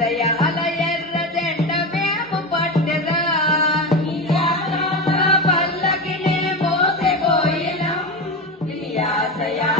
ఆశయాల ఎర్ర జెండ మేము పట్టెదా. పల్లకి నే మోసే కోయిలం. ఆశయా